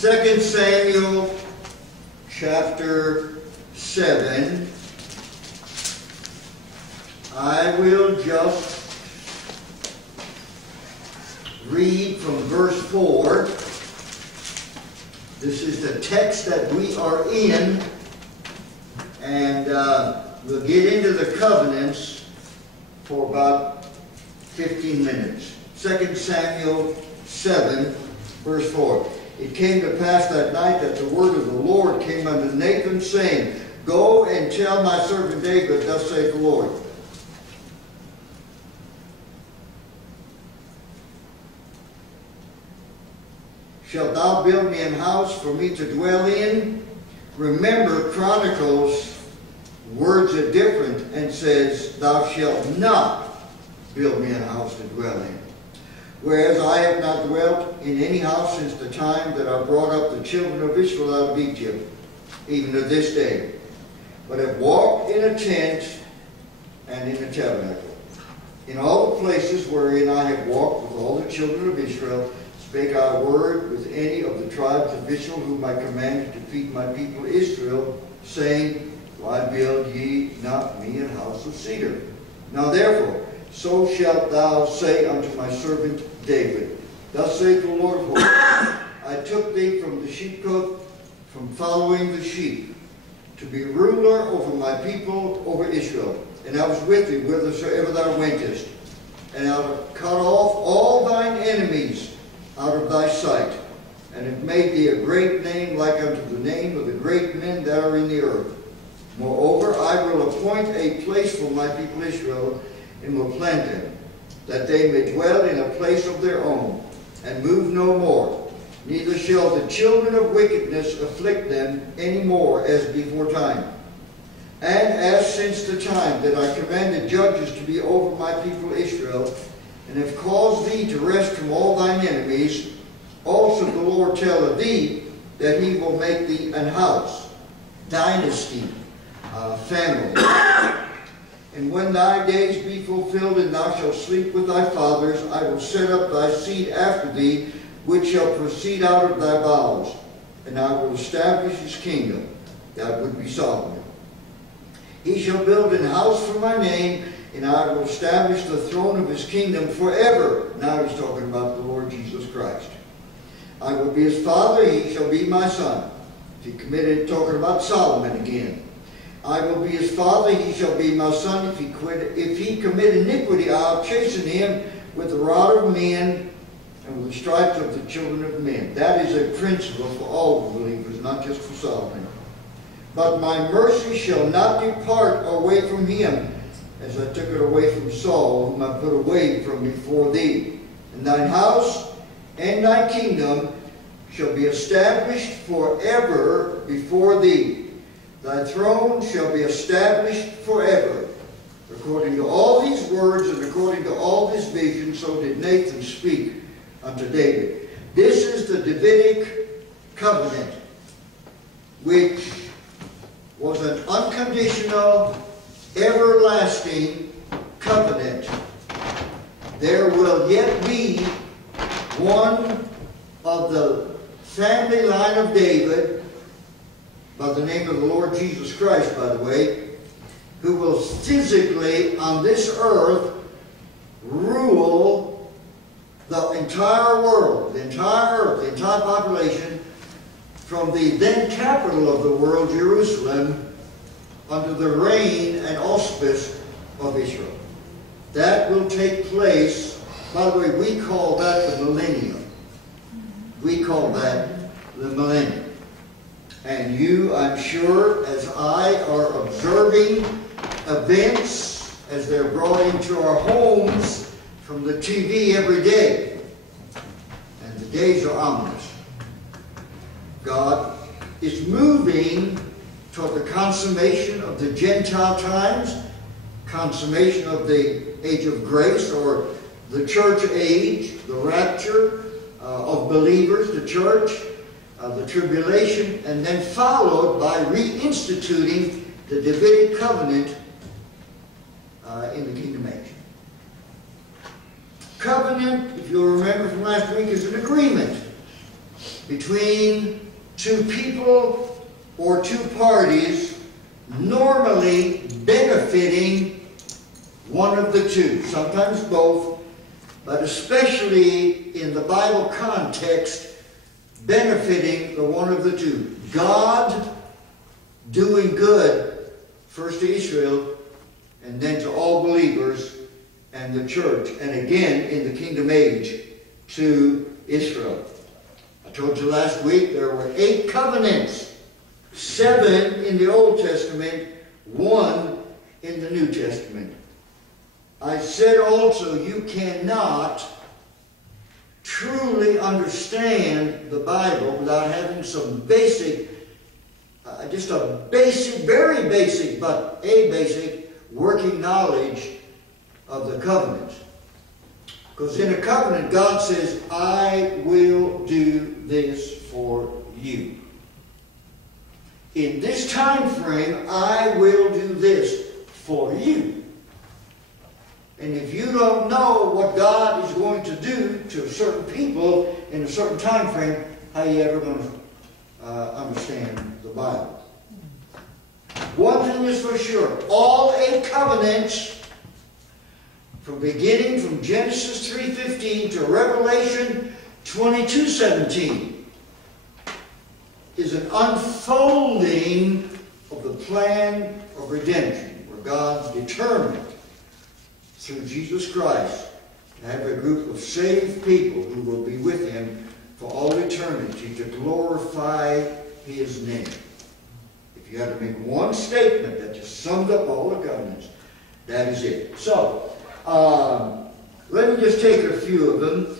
2 Samuel chapter 7. I will just read from verse 4. This is the text that we are in, and we'll get into the covenants for about 15 minutes. 2 Samuel 7, verse 4. It came to pass that night that the word of the Lord came unto Nathan, saying, Go and tell my servant David, thus saith the Lord. Shalt thou build me an house for me to dwell in? Remember, Chronicles words it different and says, Thou shalt not build me an house to dwell in. Whereas I have not dwelt in any house since the time that I brought up the children of Israel out of Egypt, even to this day, but have walked in a tent and in a tabernacle. In all the places wherein I have walked with all the children of Israel, spake I a word with any of the tribes of Israel, whom I commanded to feed my people Israel, saying, Why build ye not me an house of cedar? Now therefore, so shalt thou say unto my servant David, Thus saith the Lord of hosts, I took thee from the sheepcote, from following the sheep, to be ruler over my people, over Israel. And I was with thee whithersoever thou wentest, and I have cut off all thine enemies out of thy sight, and have made thee a great name like unto the name of the great men that are in the earth. Moreover, I will appoint a place for my people Israel, and will plant them, that they may dwell in a place of their own, and move no more. Neither shall the children of wickedness afflict them any more as before time. And as since the time that I commanded judges to be over my people Israel, and have caused thee to rest from all thine enemies, also the Lord telleth thee that he will make thee an house, dynasty, family. And when thy days be fulfilled, and thou shalt sleep with thy fathers, I will set up thy seed after thee, which shall proceed out of thy bowels, and I will establish his kingdom. That would be Solomon. He shall build an house for my name, and I will establish the throne of his kingdom forever. Now he's talking about the Lord Jesus Christ. I will be his father, he shall be my son. He committed, talking about Solomon again. I will be his father, he shall be my son. If he commit iniquity, I'll chasten him with the rod of men and with the stripes of the children of men. That is a principle for all the believers, not just for Solomon. But my mercy shall not depart away from him, as I took it away from Saul, whom I put away from before thee. And thine house and thy kingdom shall be established forever before thee. Thy throne shall be established forever. According to all these words and according to all this vision, so did Nathan speak unto David. This is the Davidic covenant, which was an unconditional, everlasting covenant. There will yet be one of the family line of David, by the name of the Lord Jesus Christ, by the way, who will physically on this earth rule the entire world, the entire earth, the entire population, from the then capital of the world, Jerusalem, under the reign and auspice of Israel. That will take place. By the way, we call that the millennium. We call that the millennium. And you, I'm sure, as I, are observing events as they're brought into our homes from the TV every day. And the days are ominous. God is moving toward the consummation of the Gentile times, consummation of the age of grace, or the church age, the rapture of believers, the church, the tribulation, and then followed by reinstituting the Davidic covenant in the kingdom age. Covenant, if you'll remember from last week, is an agreement. between two people or two parties, normally benefiting one of the two, sometimes both, but especially in the Bible context, benefiting the one of the two. God doing good, first to Israel, and then to all believers and the church, and again in the kingdom age to Israel. I told you last week there were 8 covenants, 7 in the Old Testament, 1 in the New Testament. I said also you cannot truly understand the Bible without having some basic, just a basic, very basic, but a basic working knowledge of the covenant. Because in a covenant, God says, I will do this for you. In this time frame, I will do this for you. And if you don't know what God is going to do to certain people in a certain time frame, how are you ever going to understand the Bible? One thing is for sure, all 8 covenants, from beginning from Genesis 3:15 to Revelation 22:17, is an unfolding of the plan of redemption, where God determined through Jesus Christ to have a group of saved people who will be with Him for all eternity to glorify His name. If you had to make one statement that just summed up all the covenants, that is it. So, let me just take a few of them.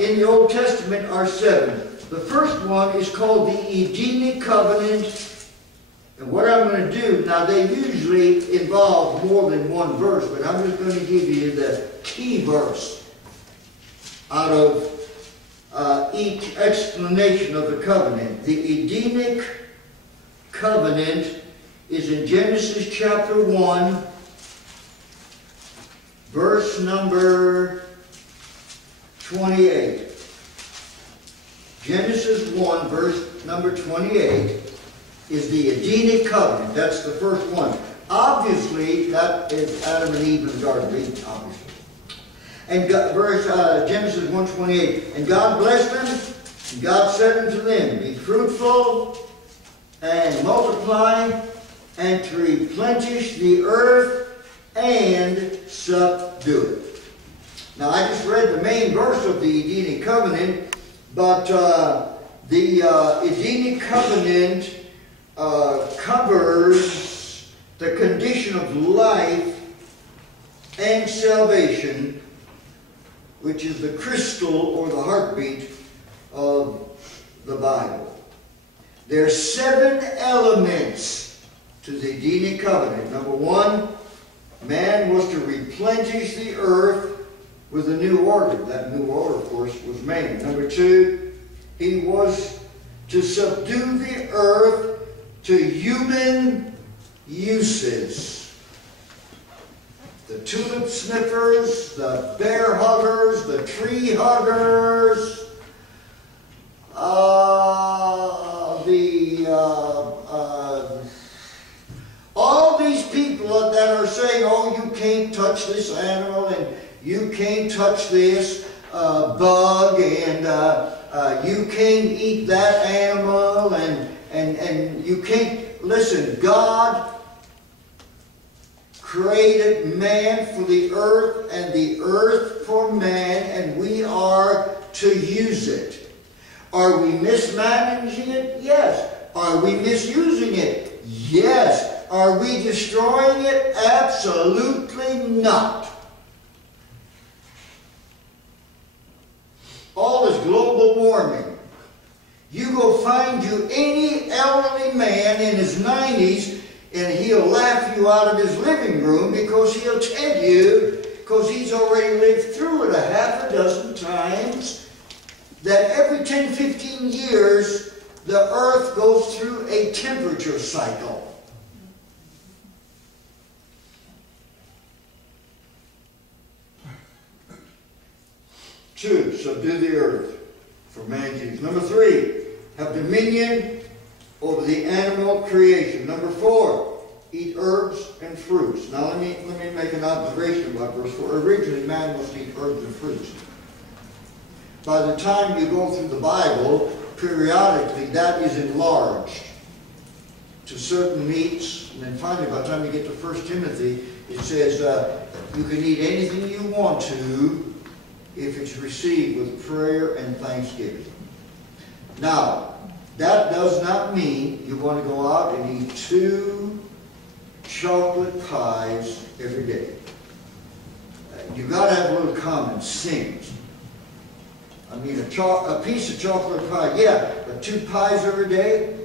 In the Old Testament are 7. The first one is called the Edenic Covenant. And what I'm going to do, now they usually involve more than one verse, but I'm just going to give you the key verse out of each explanation of the covenant. The Edenic Covenant is in Genesis chapter 1, verse number 28. Genesis 1, verse number 28 is the Edenic Covenant. That's the first one. Obviously, that is Adam and Eve in the Garden of Eden, obviously. And Genesis 1:28. And God blessed them, and God said unto them, be fruitful, and multiply, and to replenish the earth, and subdue it. Now, I just read the main verse of the Edenic Covenant, but the Edenic Covenant covers the condition of life and salvation, which is the crystal or the heartbeat of the Bible. There are 7 elements to the Edenic Covenant. Number 1, man was to replenish the earth with a new order. That new order, of course, was man. Number 2, he was to subdue the earth to human uses. The tulip sniffers, the bear huggers, the tree huggers, all these people that are saying, oh, you can't touch this animal, and you can't touch this bug, and you can't eat that animal, and you can't. Listen, God created man for the earth and the earth for man, and we are to use it. Are we mismanaging it? Yes. Are we misusing it? Yes. Are we destroying it? Absolutely not. All this global warming. You go find you any elderly man in his 90s, and he'll laugh you out of his living room because he'll tell you, because he's already lived through it a half a dozen times, that every 10, 15 years, the earth goes through a temperature cycle. Two, subdue the earth. for man's use. Number 3, have dominion over the animal creation. Number 4, eat herbs and fruits. Now let me make an observation about verse 4. Originally, man must eat herbs and fruits. By the time you go through the Bible, periodically that is enlarged to certain meats. And then finally, by the time you get to 1 Timothy, it says you can eat anything you want to if it's received with prayer and thanksgiving. Now, that does not mean you want to go out and eat 2 chocolate pies every day. You've got to have a little common sense. I mean, a piece of chocolate pie, yeah, but 2 pies every day?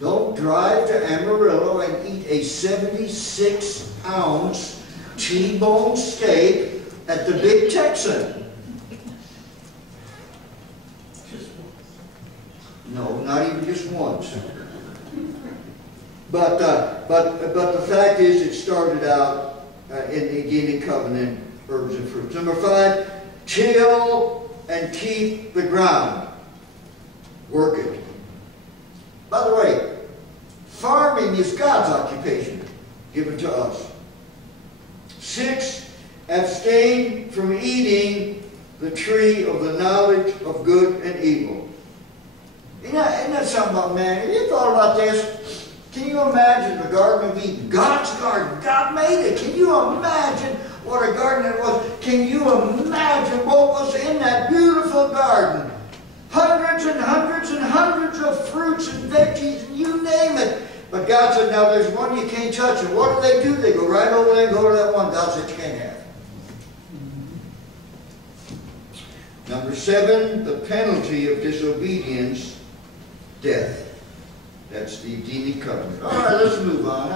Don't drive to Amarillo and eat a 76-ounce T-bone steak at the Big Texan. No, not even just once. But the fact is, it started out in the Edenic covenant, herbs and fruits. Number 5, till and keep the ground. Work it. By the way, farming is God's occupation given to us. 6, abstain from eating the tree of the knowledge of good and evil. Isn't that something about man? Have you thought about this? Can you imagine the Garden of Eden? God's garden. God made it. Can you imagine what a garden it was? Can you imagine what was in that beautiful garden? Hundreds and hundreds and hundreds of fruits and veggies, and you name it. But God said, now there's one you can't touch. And what do? They go right over there and go to that one God said you can't have. Number 7, the penalty of disobedience, death. That's the Edenic covenant. All right, let's move on.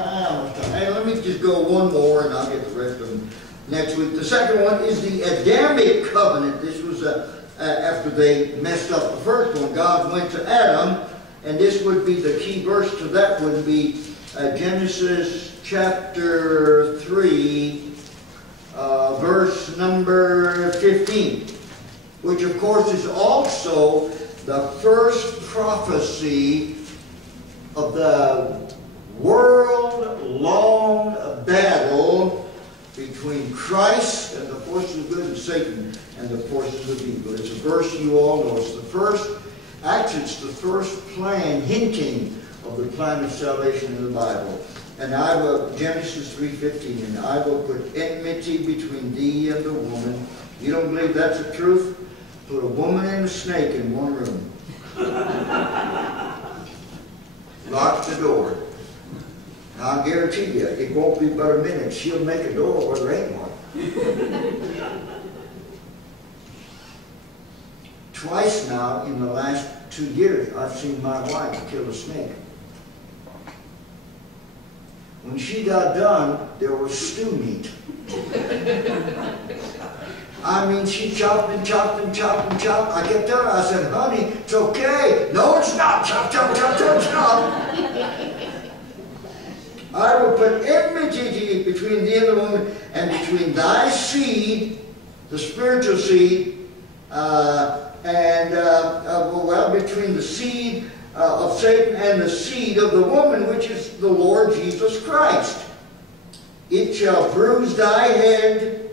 Hey, let me just go one more, and I'll get the rest of them next week. The second one is the Adamic covenant. This was after they messed up the first one. God went to Adam, and this would be the key verse to that would be Genesis chapter 3, verse number 15, which of course is also the first prophecy of the world-long battle between Christ and the forces of good and Satan and the forces of evil. It's a verse you all know. It's the first, actually it's the first plan hinting of the plan of salvation in the Bible. And I will, Genesis 3:15, and I will put enmity between thee and the woman. You don't believe that's the truth? Put a woman and a snake in one room. Lock the door. Now I guarantee you, it won't be but a minute. She'll make a door where there ain't one. Twice now in the last 2 years, I've seen my wife kill a snake. When she got done, there was stew meat. I mean, she chopped and chopped and chopped and chopped. I kept telling her, I said, honey, it's okay. No, it's not. Chop, chop, chop, chop, chop. I will put enmity between thee and the woman, and between thy seed, the spiritual seed, between the seed of Satan and the seed of the woman, which is the Lord Jesus Christ. It shall bruise thy head.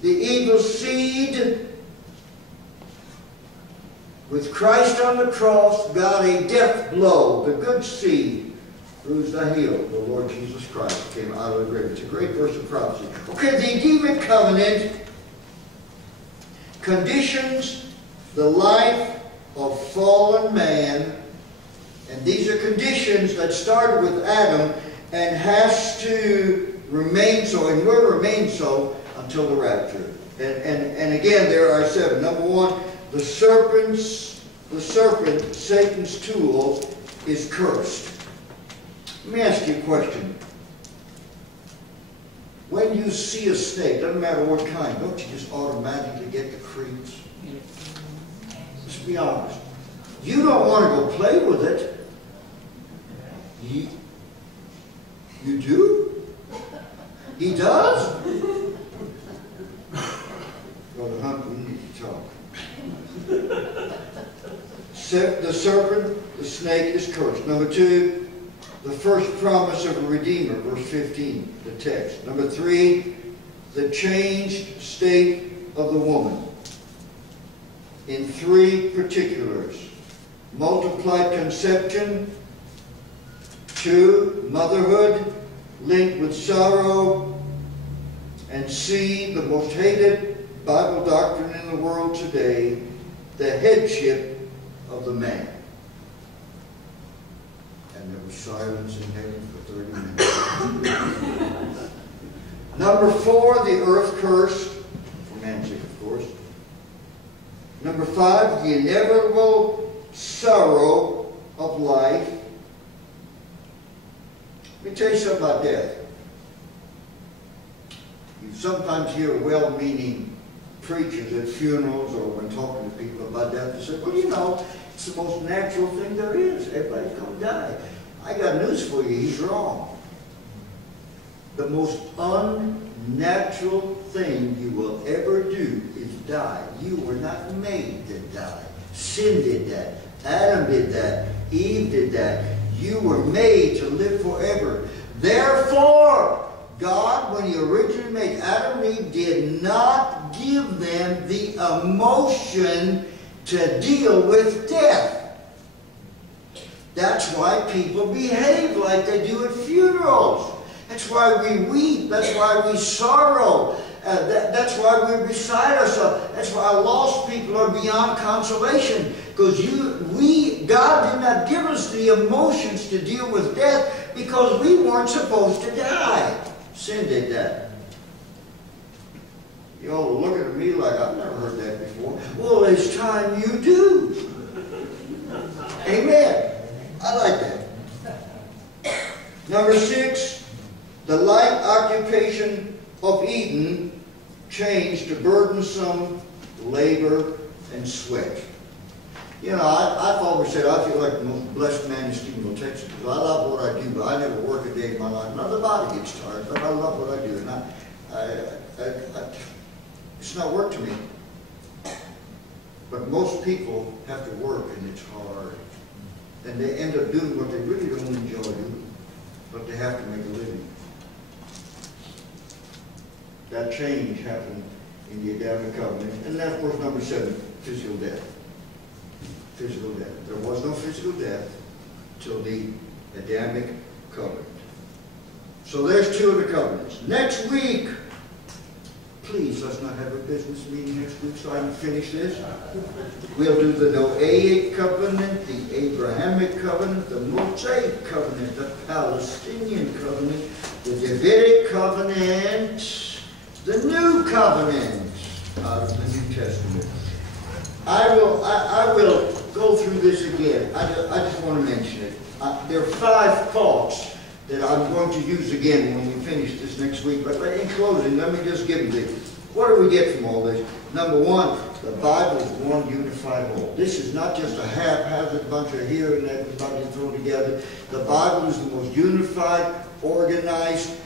The evil seed, with Christ on the cross, got a death blow. The good seed bruised thy heel. The Lord Jesus Christ came out of the grave. It's a great verse of prophecy. Okay, the Edenic covenant conditions the life of fallen man, and these are conditions that started with Adam and has to remain so, and will remain so until the rapture. And again, there are 7. Number 1, the serpent, Satan's tool, is cursed. Let me ask you a question. When you see a snake, doesn't matter what kind, don't you just automatically get the creeps? Let's be honest. You don't want to go play with it. You do? He does? Brother Hunt, we need to talk. The serpent, the snake is cursed. Number 2, the first promise of a Redeemer, verse 15, the text. Number 3, the changed state of the woman in 3 particulars. Multiplied conception, 2, motherhood linked with sorrow, and C, the most hated Bible doctrine in the world today, the headship of the man. And there was silence in heaven for 30 minutes. Number 4, the earth curse, for man's sake, of course. Number 5, the inevitable sorrow of life. Let me tell you something about death. You sometimes hear well-meaning preachers at funerals or when talking to people about death, they say, well, you know, it's the most natural thing there is. Everybody's going to die. I got news for you. He's wrong. The most unnatural thing you will ever do is die. You were not made to die. Sin did that. Adam did that. Eve did that. You were made to live forever. Therefore, God, when He originally made Adam and Eve, did not give them the emotion to deal with death. That's why people behave like they do at funerals. That's why we weep. That's why we sorrow. That's why we recite ourselves. That's why lost people are beyond consolation. Because God did not give us the emotions to deal with death because we weren't supposed to die. Sin did that. You all look at me like, I've never heard that before. Well, it's time you do. Amen. I like that. Number 6, the light occupation of Eden changed to burdensome labor and sweat. You know, I've always said I feel like the most blessed man in Stephenville, Texas, because I love what I do, but I never work a day in my life. Now, the body gets tired, but I love what I do, and it's not work to me. But most people have to work, and it's hard. And they end up doing what they really don't enjoy doing, but they have to make a living. That change happened in the Adamic covenant. And then, of course, number 7, physical death. Physical death. There was no physical death till the Adamic covenant. So there's 2 of the covenants. Next week, please, let's not have a business meeting next week so I can finish this. We'll do the Noahic covenant, the Abrahamic covenant, the Mosaic covenant, the Palestinian covenant, the Davidic covenant, the New Covenant out of the New Testament. I will go through this again. I just want to mention it. There are 5 thoughts that I'm going to use again when we finish this next week. But in closing, let me just give them to you. What do we get from all this? Number 1, the Bible is one unified whole. This is not just a haphazard bunch of here and that bunch thrown together. The Bible is the most unified, organized,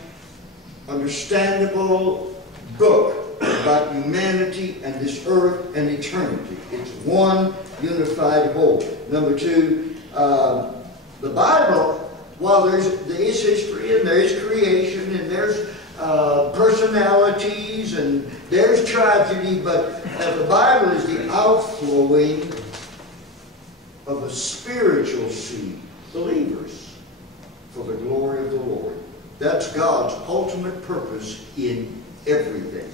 understandable book about humanity and this earth and eternity. It's one unified whole. Number 2, the Bible, while there is history and there is creation and there's personalities and there's tragedy, but the Bible is the outflowing of a spiritual seed, believers, for the glory of the Lord. That's God's ultimate purpose in everything.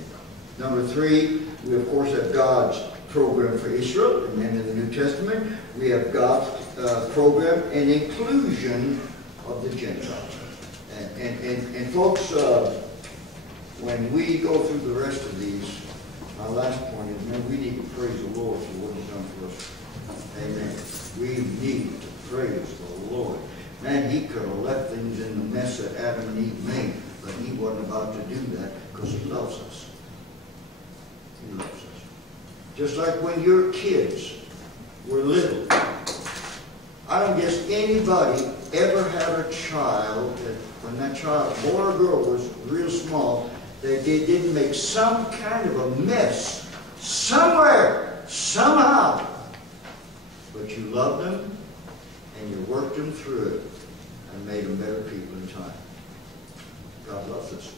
Number 3, we of course have God's program for Israel, and then in the New Testament we have God's program and inclusion of the Gentiles. And folks, when we go through the rest of these, my last point is, man, we need to praise the Lord for what He's done for us. Amen. We need to praise the Lord. Man, He could have left things in the mess that Adam and Eve made, but He wasn't about to do that because He loves us. He loves us. Just like when your kids were little. I don't guess anybody ever had a child that when that child, boy or girl, was real small, they didn't make some kind of a mess somewhere, somehow. But you loved them, and you worked them through it, and made them better people in time. God loves us.